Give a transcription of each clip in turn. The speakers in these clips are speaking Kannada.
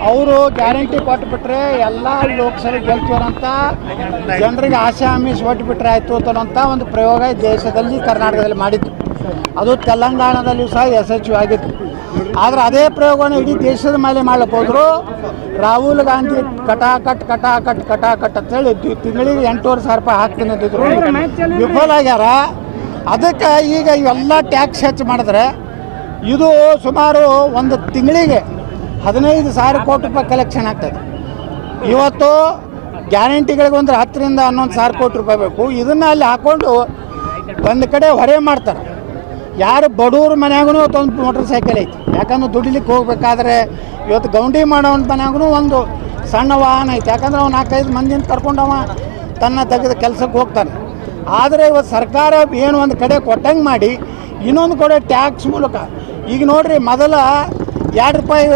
ಅವರು ಗ್ಯಾರಂಟಿ ಕೊಟ್ಬಿಟ್ರೆ ಎಲ್ಲ ಲೋಕಸಭೆ ಗೆಲ್ತೀವಂತ ಜನರಿಗೆ ಆಶೆ ಆಮಿಷ ಬಿಟ್ರೆ ಆಯಿತು ಅಂತ ಒಂದು ಪ್ರಯೋಗ ದೇಶದಲ್ಲಿ ಕರ್ನಾಟಕದಲ್ಲಿ ಮಾಡಿದ್ದು ಅದು ತೆಲಂಗಾಣದಲ್ಲಿ ಸಹ ಯಶಸ್ವಿ ಆಗಿತ್ತು. ಆದರೆ ಅದೇ ಪ್ರಯೋಗವನ್ನು ಇಡೀ ದೇಶದ ಮೇಲೆ ಮಾಡ್ಲಿಕ್ಕೆ ರಾಹುಲ್ ಗಾಂಧಿ ಕಟಾಕಟ್ ಕಟಾಕಟ್ ಕಟಾಕಟ್ ಅಂತೇಳಿ ದಿ- ತಿಂಗಳಿಗೆ ಎಂಟೂವರೆ ಸಾವಿರ ರೂಪಾಯಿ ಹಾಕ್ತೀನಿ ಅಂತಿದ್ರು ವಿಫಲ ಆಗ್ಯಾರ. ಅದಕ್ಕೆ ಈಗ ಇವೆಲ್ಲ ಟ್ಯಾಕ್ಸ್ ಹೆಚ್ಚು ಮಾಡಿದ್ರೆ, ಇದು ಸುಮಾರು ಒಂದು ತಿಂಗಳಿಗೆ ಹದಿನೈದು ಸಾವಿರ ಕೋಟಿ ರೂಪಾಯಿ ಕಲೆಕ್ಷನ್ ಆಗ್ತದೆ. ಇವತ್ತು ಗ್ಯಾರಂಟಿಗಳಿಗೆ ಒಂದು ಹತ್ತರಿಂದ ಹನ್ನೊಂದು ಸಾವಿರ ಕೋಟಿ ರೂಪಾಯಿ ಬೇಕು. ಇದನ್ನ ಅಲ್ಲಿ ಹಾಕೊಂಡು ಒಂದು ಕಡೆ ಹೊರೆ ಮಾಡ್ತಾರೆ. ಯಾರು ಬಡವ್ರ ಮನೆಯಾಗೂ ಒಂದು ಮೋಟ್ರ್ ಸೈಕಲ್ ಐತಿ. ಯಾಕಂದ್ರೆ ದುಡಿಲಿಕ್ಕೆ ಹೋಗ್ಬೇಕಾದ್ರೆ ಇವತ್ತು ಗೌಂಡಿ ಮಾಡೋನ್ ಮನೆಯಾಗೂ ಒಂದು ಸಣ್ಣ ವಾಹನ ಐತಿ. ಯಾಕಂದ್ರೆ ಅವ್ನು ನಾಲ್ಕೈದು ಮಂದಿನ ಕರ್ಕೊಂಡು ಅವ ತನ್ನ ತೆಗೆದ ಕೆಲಸಕ್ಕೆ ಹೋಗ್ತಾನೆ. ಆದರೆ ಇವತ್ತು ಸರ್ಕಾರ ಏನು ಒಂದು ಕಡೆ ಕೊಟ್ಟಂಗೆ ಮಾಡಿ, ಇನ್ನೊಂದು ಕಡೆ ಟ್ಯಾಕ್ಸ್ ಮೂಲಕ. ಈಗ ನೋಡ್ರಿ ಮೊದಲ ಎರಡು ರೂಪಾಯಿ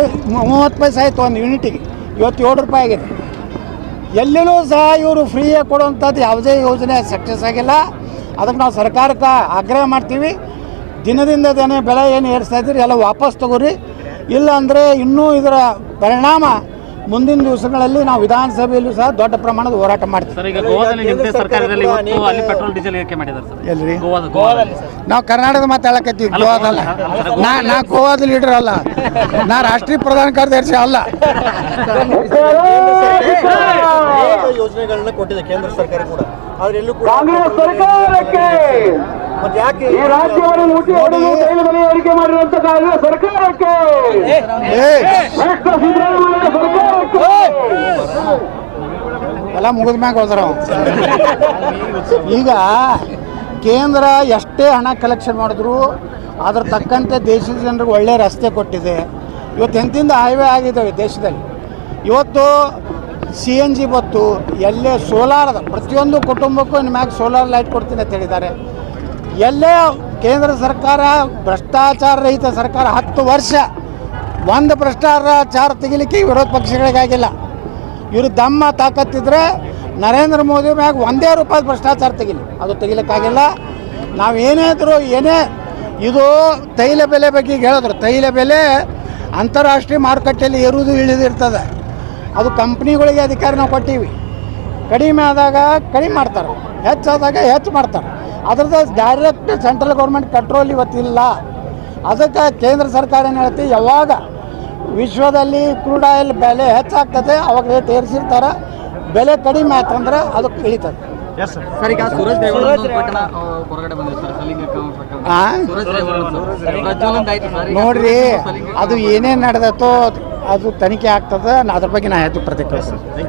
ಮೂವತ್ತು ಪೈಸೆ ಆಯಿತು ಒಂದು ಯೂನಿಟಿಗೆ. ಇವತ್ತು ಏಳು ರೂಪಾಯಿ ಆಗಿದೆ. ಎಲ್ಲಿನೂ ಸಹ ಇವರು ಫ್ರೀಯಾಗಿ ಕೊಡುವಂಥದ್ದು ಯಾವುದೇ ಯೋಜನೆ ಸಕ್ಸಸ್ ಆಗಿಲ್ಲ. ಅದಕ್ಕೆ ನಾವು ಸರ್ಕಾರಕ್ಕೆ ಆಗ್ರಹ ಮಾಡ್ತೀವಿ. ದಿನದಿಂದ ದಿನ ಬೆಲೆ ಏನು ಏರಿಸ್ತಾ ಇದ್ದೀರಿ ಎಲ್ಲ ವಾಪಸ್ ತಗೋರಿ. ಇಲ್ಲ ಅಂದರೆ ಇನ್ನೂ ಇದರ ಪರಿಣಾಮ ಮುಂದಿನ ದಿವಸಗಳಲ್ಲಿ ನಾವು ವಿಧಾನಸಭೆಯಲ್ಲೂ ಸಹ ದೊಡ್ಡ ಪ್ರಮಾಣದ ಹೋರಾಟ ಮಾಡ್ತೀವಿ. ಸರ್ ಈಗ ಗೋವಾದಲ್ಲಿ ನಿಮ್ಮದೇ ಸರ್ಕಾರದಲ್ಲಿ ಇವತ್ತು ಅಲ್ಲಿ ಪೆಟ್ರೋಲ್ ಡೀಸೆಲ್ ಏರಿಕೆ ಮಾಡಿದ್ದಾರೆ ಸರ್. ಎಲ್ರಿ? ಗೋವಾದ ಗೋವಾದಲ್ಲಿ. ನಾವು ಕರ್ನಾಟಕದ ಮಾತಾಡಕತ್ತೀವಿ ಗೋವಾದಲ್ಲ ನಾ ನಾ ಗೋವಾದ ಲೀಡರ್ ಅಲ್ಲ. ನಾ ರಾಷ್ಟ್ರೀಯ ಪ್ರಧಾನ ಕಾರ್ಯದರ್ಶಿ ಅಲ್ಲ. ಯೋಜನೆಗಳನ್ನ ಕೊಟ್ಟಿದೆ ಕೇಂದ್ರ ಸರ್ಕಾರ ಕೂಡ. ಆದ್ರೆ ಎಲ್ಲೂ ಕೂಡ ಕಾಂಗ್ರೆಸ್ ಸರ್ಕಾರಕ್ಕೆ ಈ ರಾಜ್ಯವನ್ನು ಲೂಟಿ ಹೊಡೆದು ತೈಲ ಬೆಲೆ ಏರಿಕೆ ಮಾಡಿರುವಂತ ಕಾಂಗ್ರೆಸ್ ಸರ್ಕಾರಕ್ಕೆ. ಸಿದ್ದರಾಮಯ್ಯ ಸರ್ಕಾರಕ್ಕೆ ಎಲ್ಲ ಮುಗಿದ ಮ್ಯಾಗ ಹೋದ್ರ. ಈಗ ಕೇಂದ್ರ ಎಷ್ಟೇ ಹಣ ಕಲೆಕ್ಷನ್ ಮಾಡಿದ್ರು, ಅದ್ರ ತಕ್ಕಂತೆ ದೇಶದ ಜನರಿಗೆ ಒಳ್ಳೆ ರಸ್ತೆ ಕೊಟ್ಟಿದೆ. ಇವತ್ತು ಎಂತಿಂದ ಹೈವೇ ಆಗಿದ್ದಾವೆ ದೇಶದಲ್ಲಿ. ಇವತ್ತು ಸಿ ಎನ್ ಜಿ ಬತ್ತು, ಎಲ್ಲೇ ಸೋಲಾರ್ ಅದ. ಪ್ರತಿಯೊಂದು ಕುಟುಂಬಕ್ಕೂ ಇನ್ನು ಮ್ಯಾಗ ಸೋಲಾರ್ ಲೈಟ್ ಕೊಡ್ತೀನಿ ಅಂತ ಹೇಳಿದ್ದಾರೆ. ಎಲ್ಲೇ ಕೇಂದ್ರ ಸರ್ಕಾರ ಭ್ರಷ್ಟಾಚಾರ ರಹಿತ ಸರ್ಕಾರ ಹತ್ತು ವರ್ಷ, ಒಂದು ಭ್ರಷ್ಟಾಚಾರ ತೆಗಿಲಿಕ್ಕೆ ವಿರೋಧ ಪಕ್ಷಗಳಿಗಾಗಿಲ್ಲ. ಇವರು ದಮ್ಮ ತಾಕತ್ತಿದ್ರೆ ನರೇಂದ್ರ ಮೋದಿ ಮ್ಯಾಗ ಒಂದೇ ರೂಪಾಯಿ ಭ್ರಷ್ಟಾಚಾರ ತೆಗಿಲಿ. ಅದು ತೆಗಿಲಿಕ್ಕಾಗಿಲ್ಲ. ನಾವು ಏನೇ ಇದ್ರು ಏನೇ ಇದು ತೈಲ ಬೆಲೆ ಬಗ್ಗೆ ಹೇಳಿದ್ರು. ತೈಲ ಬೆಲೆ ಅಂತಾರಾಷ್ಟ್ರೀಯ ಮಾರುಕಟ್ಟೆಯಲ್ಲಿ ಏರುವುದು ಇಳಿದಿರ್ತದೆ ಅದು ಕಂಪ್ನಿಗಳಿಗೆ ಅಧಿಕಾರ ನಾವು ಕೊಟ್ಟೀವಿ. ಕಡಿಮೆ ಆದಾಗ ಕಡಿಮೆ ಮಾಡ್ತಾರೆ. ಹೆಚ್ಚಾದಾಗ ಹೆಚ್ಚು ಮಾಡ್ತಾರೆ. ಅದ್ರದ್ದು ಡೈರೆಕ್ಟ್ ಸೆಂಟ್ರಲ್ ಗೌರ್ಮೆಂಟ್ ಕಂಟ್ರೋಲ್ ಇವತ್ತಿಲ್ಲ. ಅದಕ್ಕೆ ಕೇಂದ್ರ ಸರ್ಕಾರ ಏನು ಹೇಳ್ತಿ? ಯಾವಾಗ ವಿಶ್ವದಲ್ಲಿ ಕ್ರೂಡ್ ಆಯಿಲ್ ಬೆಲೆ ಹೆಚ್ಚಾಗ್ತದೆ ಅವಾಗ ರೇಟ್ ಏರಿಸಿರ್ತಾರೆ. ಬೆಲೆ ಕಡಿಮೆ ಆಯ್ತಂದ್ರೆ ಅದಕ್ಕೆ ಇಳಿತದೆ. ಸರ್ ಈಗ ಸೂರಜ್ ಹೊರಗಡೆ ನೋಡ್ರಿ ಅದು ಏನೇನು ನಡೆದತ್ತೋ ಅದು ತನಿಖೆ ಆಗ್ತದೆ ಅದ್ರ ಬಗ್ಗೆ ನಾ ಹೇಳ್ತೀವಿ ಪ್ರತಿಕ್ರಿಯಿಸ್ತೀನಿ.